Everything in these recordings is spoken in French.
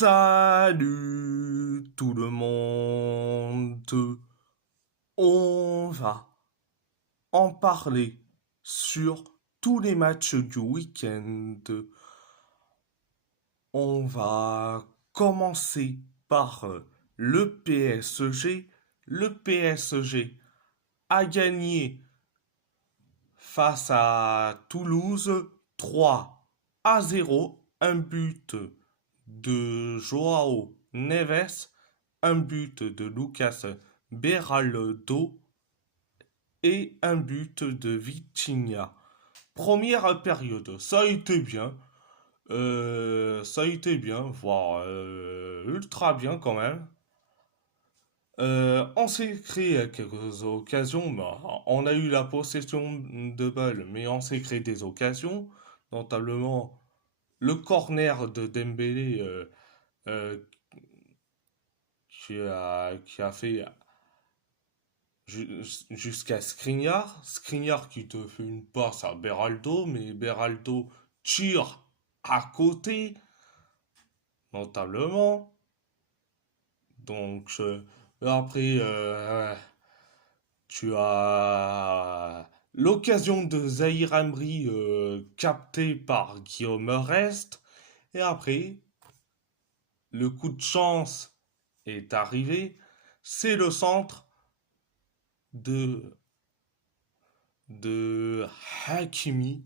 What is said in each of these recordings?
Salut tout le monde. On va en parler sur tous les matchs du week-end. On va commencer par le PSG. Le PSG a gagné face à Toulouse 3-0. Un but de Joao Neves, un but de Lucas Beraldo et un but de Vitinha. Première période, ça a été bien. Ça a été bien, voire ultra bien quand même. On s'est créé quelques occasions. Bah, on a eu la possession de balle, mais on s'est créé des occasions, notamment le corner de Dembélé euh, qui a fait jusqu'à Skriniar. Skriniar qui te fait une passe à Beraldo, mais Beraldo tire à côté, notablement. Donc, après, tu as l'occasion de Zahir Emery captée par Guillaume Rest. Et après, le coup de chance est arrivé. C'est le centre de, de Hakimi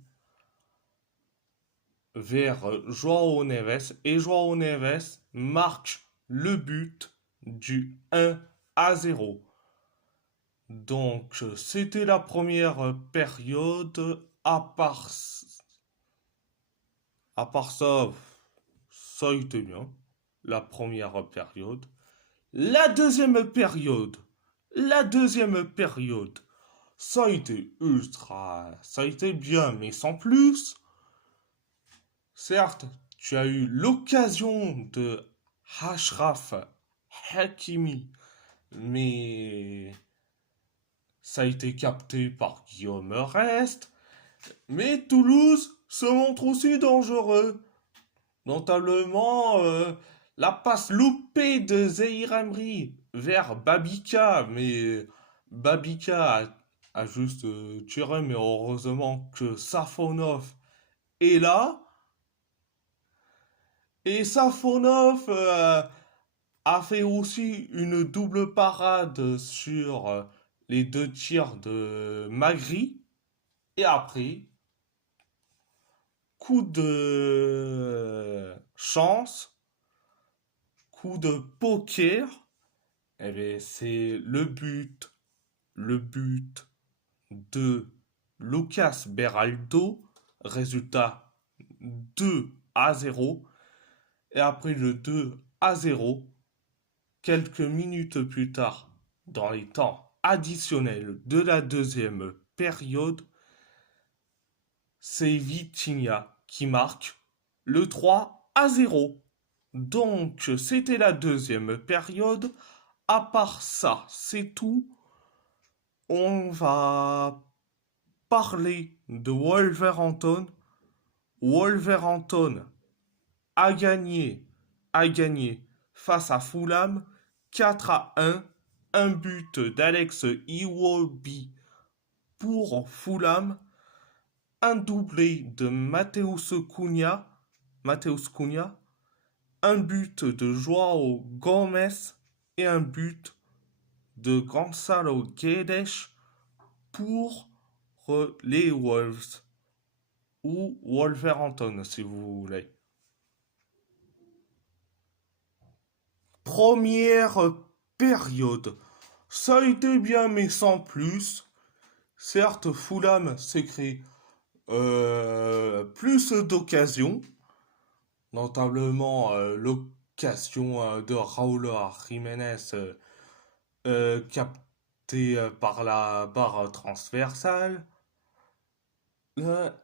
vers Joao Neves. Et Joao Neves marque le but du 1-0. Donc, c'était la première période. À part ça, ça a été bien. La première période. La deuxième période. La deuxième période. Ça a été ça a été bien, mais sans plus. Certes, tu as eu l'occasion de Ashraf Hakimi, mais ça a été capté par Guillaume Rest. Mais Toulouse se montre aussi dangereux. Notamment la passe loupée de Zahir Emery vers Babika, mais Babika a juste tiré, mais heureusement que Safonov est là. Et Safonov a fait aussi une double parade sur les deux tirs de Magri. Et après, coup de chance, coup de poker, eh bien, c'est le but de Lucas Beraldo, résultat 2-0. Et après le 2-0, quelques minutes plus tard, dans les temps additionnels de la deuxième période, c'est Vitinha qui marque le 3-0. Donc, c'était la deuxième période. À part ça, c'est tout. On va parler de Wolverhampton. Wolverhampton a gagné, a gagné face à Fulham 4-1. Un but d'Alex Iwobi pour Fulham, un doublé de Mateus Cunha, un but de Joao Gomez et un but de Gonzalo Guedes pour les Wolves ou Wolverhampton si vous voulez. Première période, ça a été bien mais sans plus. Certes, Fulham s'est créé plus d'occasions, notamment l'occasion de Raúl Jiménez captée par la barre transversale.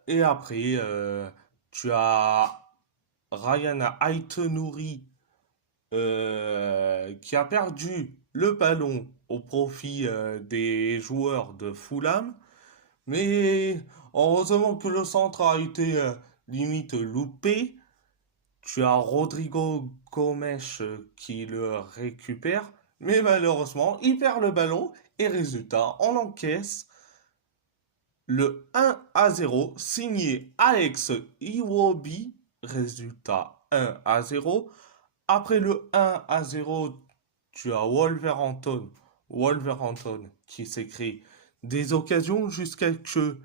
Et après, tu as Ryan Aït-Nouri qui a perdu le ballon au profit des joueurs de Fulham. Mais heureusement que le centre a été limite loupé. Tu as Rodrigo Gomes qui le récupère, mais malheureusement, il perd le ballon et résultat, on encaisse le 1-0 signé Alex Iwobi. Résultat 1-0. Après le 1-0, tu as Wolverhampton qui s'écrit des occasions jusqu'à que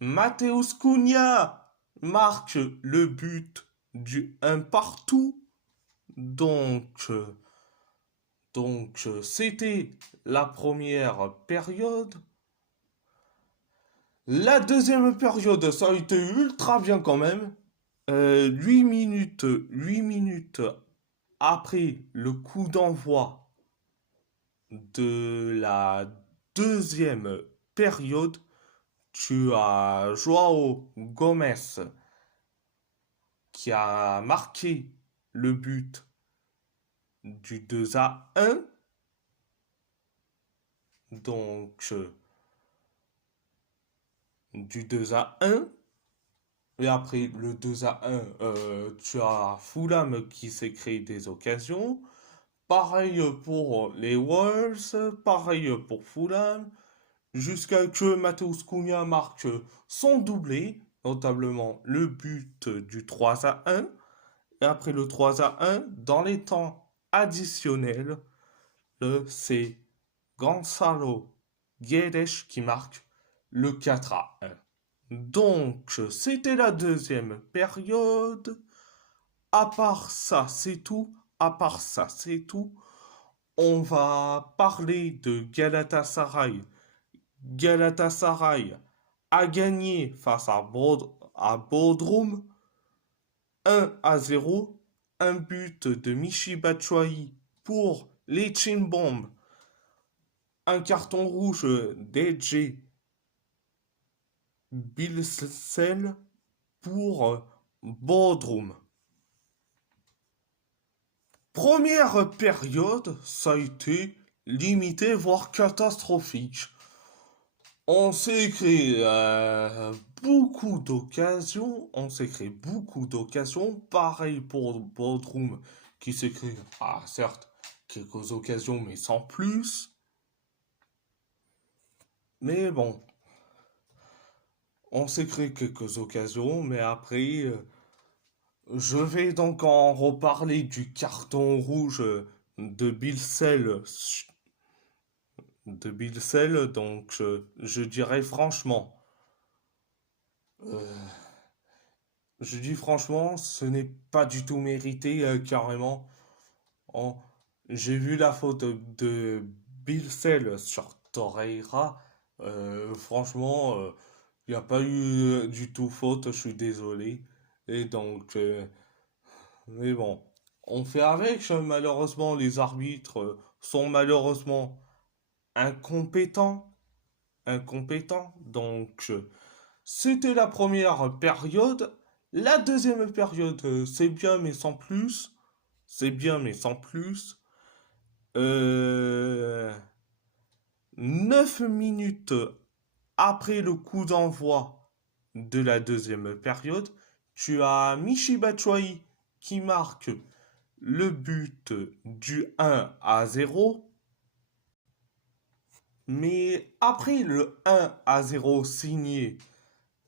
Mateus Cunha marque le but du 1 partout. Donc, c'était la première période. La deuxième période, ça a été ultra bien quand même. 8 minutes après le coup d'envoi de la deuxième période, tu as Joao Gomez qui a marqué le but du 2-1. Donc, du 2-1. Et après le 2-1, tu as Fulham qui s'est créé des occasions. Pareil pour les Wolves, pareil pour Fulham, jusqu'à que Mateus Cunha marque son doublé, notamment le but du 3-1. Et après le 3-1, dans les temps additionnels, c'est Gonzalo Guedes qui marque le 4-1. Donc, c'était la deuxième période. À part ça, c'est tout. À part ça, c'est tout. On va parler de Galatasaray. Galatasaray a gagné face à Bodrum 1-0. Un but de Michy Batshuayi pour les Chimbomb. Un carton rouge d'Edge Bilsel pour Bodrum. Première période, ça a été limité, voire catastrophique. On s'est créé beaucoup d'occasions. Pareil pour Bodrum qui s'est créé, certes, quelques occasions, mais sans plus. Mais bon, on s'est créé quelques occasions, mais après, je vais donc en reparler du carton rouge de Bilsel. Donc je dirais franchement, euh, je dis franchement, ce n'est pas du tout mérité, carrément. En- J'ai vu la faute de Bilsel sur Torreira. Franchement, il n'y a pas eu du tout faute, je suis désolé. Et donc, mais bon, on fait avec. Malheureusement, les arbitres sont malheureusement incompétents. Incompétents. Donc, c'était la première période. La deuxième période, c'est bien, mais sans plus. C'est bien, mais sans plus. Euh, 9 minutes après le coup d'envoi de la deuxième période, tu as Michy Batshuayi qui marque le but du 1-0. Mais après le 1-0 signé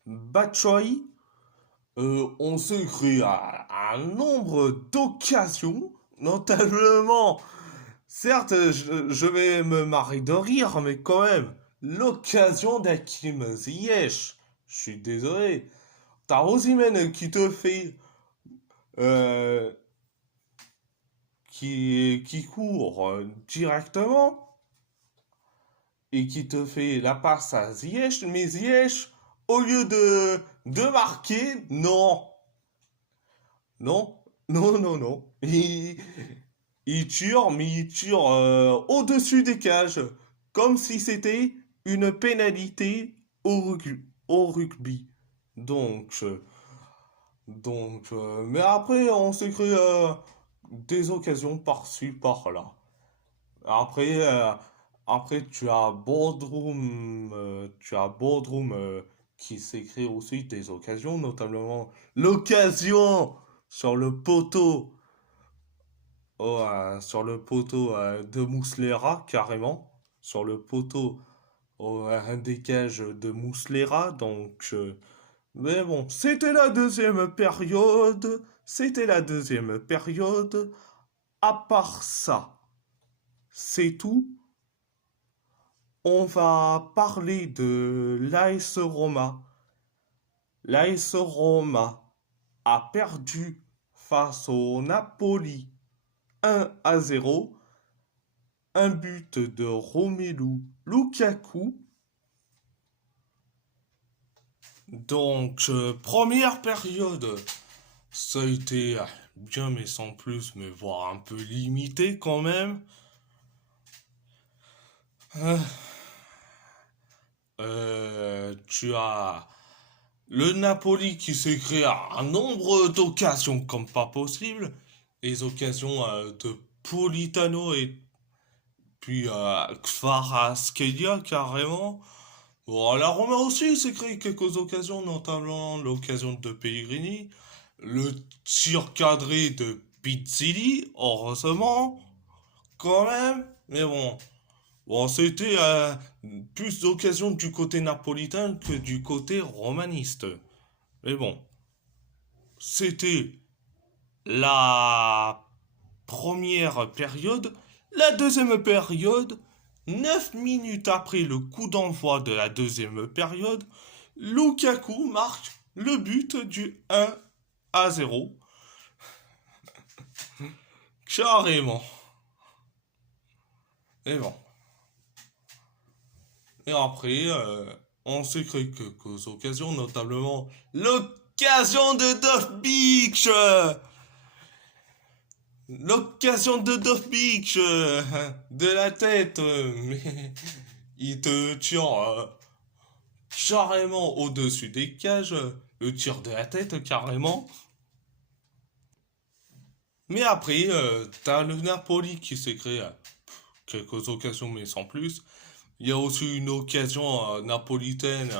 Batshuayi, on s'est créé un nombre d'occasions, notamment, certes, je vais me marrer de rire, mais quand même, l'occasion d'Hakim Ziyech. Je suis désolé. T'as Osimhen qui te fait, euh, qui court directement et qui te fait la passe à Ziyech, mais Ziyech, au lieu de marquer, non, non, non. Il tire, mais il tire au-dessus des cages, comme si c'était une pénalité au rugby. Donc, mais après, on s'est créé des occasions par-ci, par-là. Après, après tu as Bodrum qui s'écrit aussi des occasions, notamment l'occasion sur le poteau, de Muslera, carrément. Sur le poteau, un décage de Muslera, mais bon, c'était la deuxième période. C'était la deuxième période. À part ça, c'est tout. On va parler de l'AS Roma. L'AS Roma a perdu face au Napoli 1-0. Un but de Romelu Lukaku. Première période, ça a été bien, mais sans plus, mais voire un peu limité quand même. Euh, Tu as le Napoli qui s'est créé un nombre d'occasions comme pas possible. Les occasions de Politano et puis Kvaratskhelia carrément. Bon, la Roma aussi s'est créé quelques occasions, notamment l'occasion de Pellegrini, le tir cadré de Pizzili, heureusement, quand même. Mais bon, c'était plus d'occasions du côté napolitain que du côté romaniste. Mais bon, c'était la première période. La deuxième période, 9 minutes après le coup d'envoi de la deuxième période, Lukaku marque le but du 1-0. Carrément. Et bon. Et après, on s'est créé quelques occasions, notamment l'occasion de Dovbyk. L'occasion de Dovbyk de la tête, mais il te tire carrément au-dessus des cages, le tir de la tête carrément. Mais après, t'as le Napoli qui s'est créé quelques occasions, mais sans plus. Il y a aussi une occasion napolitaine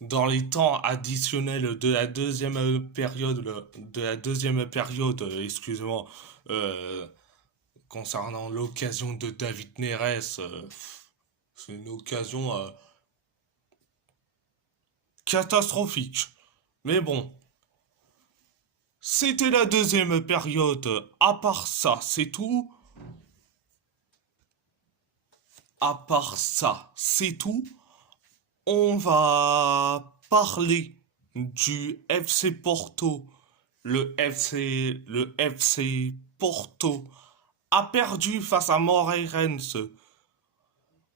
dans les temps additionnels de la deuxième période, excusez-moi, euh, concernant l'occasion de David Neres. C'est une occasion catastrophique. Mais bon, c'était la deuxième période. À part ça, c'est tout. À part ça, c'est tout. On va parler du FC Porto. Le FC Porto a perdu face à Moreirense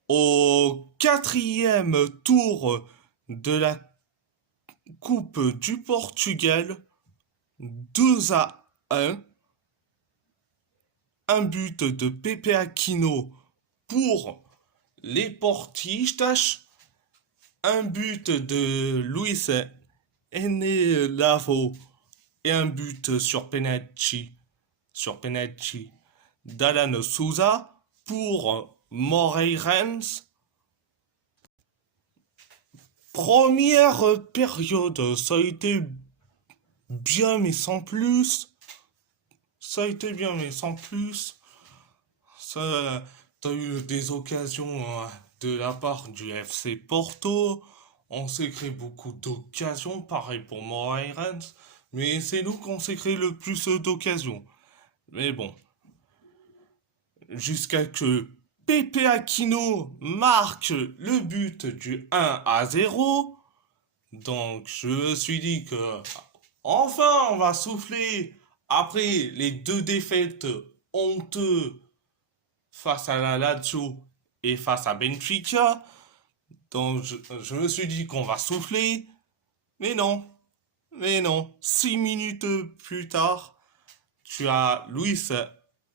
au quatrième tour de la Coupe du Portugal, 2-1. Un but de Pepe Aquino pour les Portistas, un but de Luis Enelavo et un but sur penalty d'Alan Souza pour Moreirense. Première période, ça a été bien mais sans plus. Ça a été bien mais sans plus. Ça, t'as eu des occasions de la part du FC Porto. On s'est créé beaucoup d'occasions, pareil pour Moreirense. Mais c'est nous qu'on s'est créé le plus d'occasions. Mais bon, jusqu'à que Pepe Aquino marque le but du 1-0. Donc je me suis dit que enfin on va souffler après les deux défaites honteuses face à la Lazio et face à Benfica. Donc je me suis dit qu'on va souffler. Mais non. Mais non. 6 minutes plus tard, tu as Luis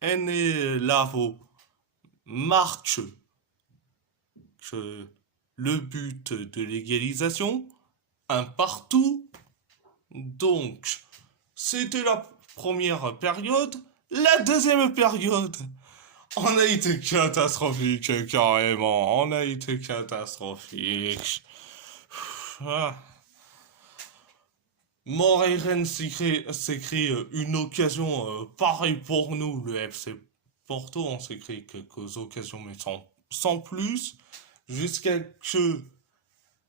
Enelavo marque le but de l'égalisation. Un partout. Donc, c'était la première période. La deuxième période, on a été catastrophique, carrément. On a été catastrophique. Ah. Moreiren s'écrit une occasion pareille pour nous, le FC Porto, on s'écrit quelques occasions, mais sans plus, jusqu'à que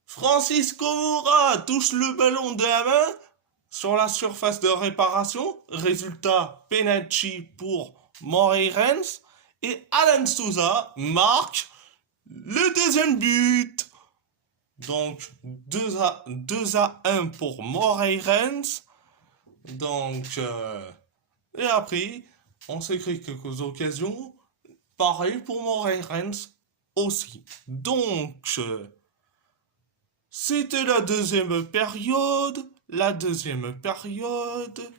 Francisco Moura touche le ballon de la main sur la surface de réparation. Résultat, penalty pour Moreirens. Et Alan Souza marque le deuxième but. Donc 2 à 1 pour Moreirens. Donc, et après, on s'écrit quelques occasions. Pareil pour Moreirens aussi. Donc, c'était la deuxième période. La deuxième période.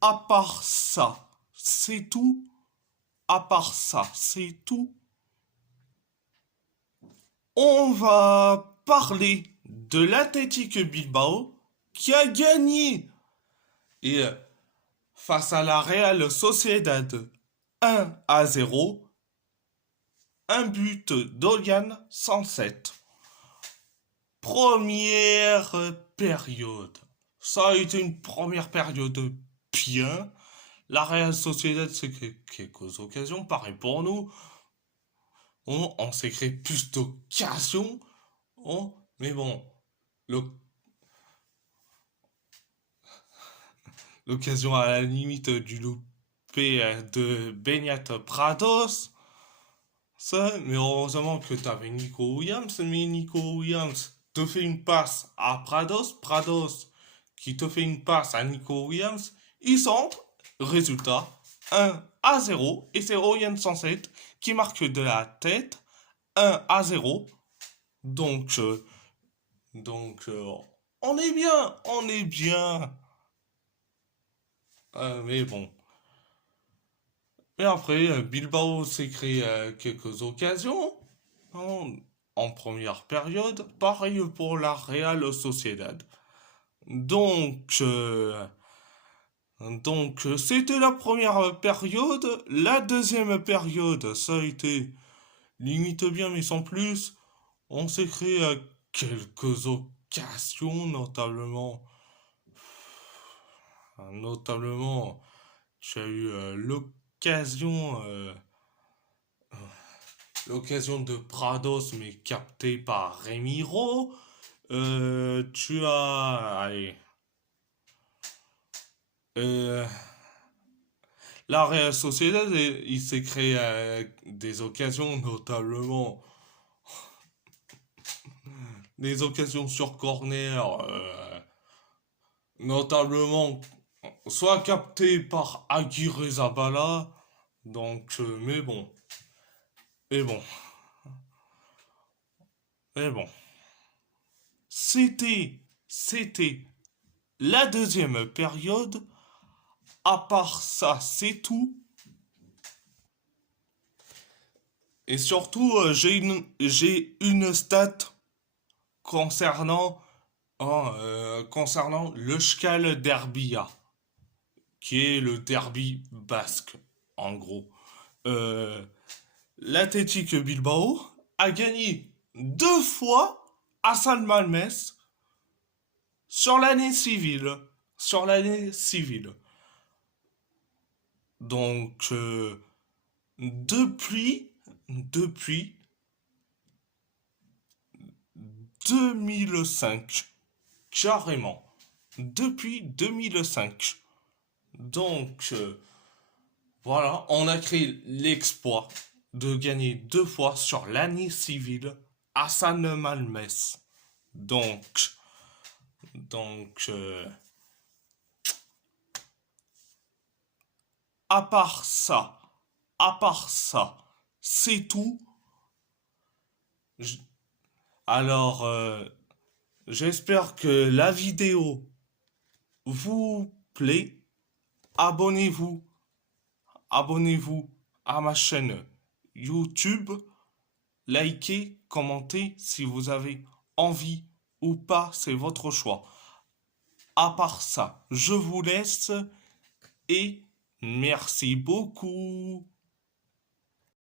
À part ça, c'est tout. À part ça, c'est tout. On va parler de l'Athletic Bilbao qui a gagné et face à la Real Sociedad 1 à 0. Un but d'Olian 107. Première période. Ça a été une première période bien. La Real Sociedad s'est créé quelques occasions, pareil pour nous. On s'est créé plus d'occasions. Mais bon, l'occasion à la limite du loupé de Beñat Prados. Ça, mais heureusement que t'avais Nico Williams, mais Nico Williams te fait une passe à Prados, Prados qui te fait une passe à Nico Williams, il centre, résultat 1 à 0, et c'est Oyen 107 qui marque de la tête 1 à 0. Donc, on est bien, on est bien. Mais bon. Et après, Bilbao s'est créé quelques occasions en, en première période. Pareil pour la Real Sociedad. Donc, c'était la première période. La deuxième période, ça a été limite bien, mais sans plus. On s'est créé quelques occasions, notablement, j'ai eu l'occasion de Prados, mais captée par Remiro. Tu as, allez, euh, la Real Sociedad, il s'est créé des occasions, notablement des occasions sur corner, notablement soit captées par Aguirre Zabala. Donc, mais bon, mais bon. C'était la deuxième période. À part ça, c'est tout. Et surtout, j'ai une stat concernant, concernant le Schcal Derbia, qui est le derby basque, en gros. Euh, L'Athletic Bilbao a gagné 2 fois à San Mamés sur l'année civile. Sur l'année civile. Donc, depuis 2005, carrément. Depuis 2005. Donc, voilà, on a créé l'exploit de gagner 2 fois sur l'année civile à San Mamés. Donc, à part ça, à part ça, c'est tout. J- Alors, j'espère que la vidéo vous plaît. Abonnez-vous, abonnez-vous à ma chaîne YouTube. Likez, commentez si vous avez envie ou pas, c'est votre choix. À part ça, je vous laisse et merci beaucoup.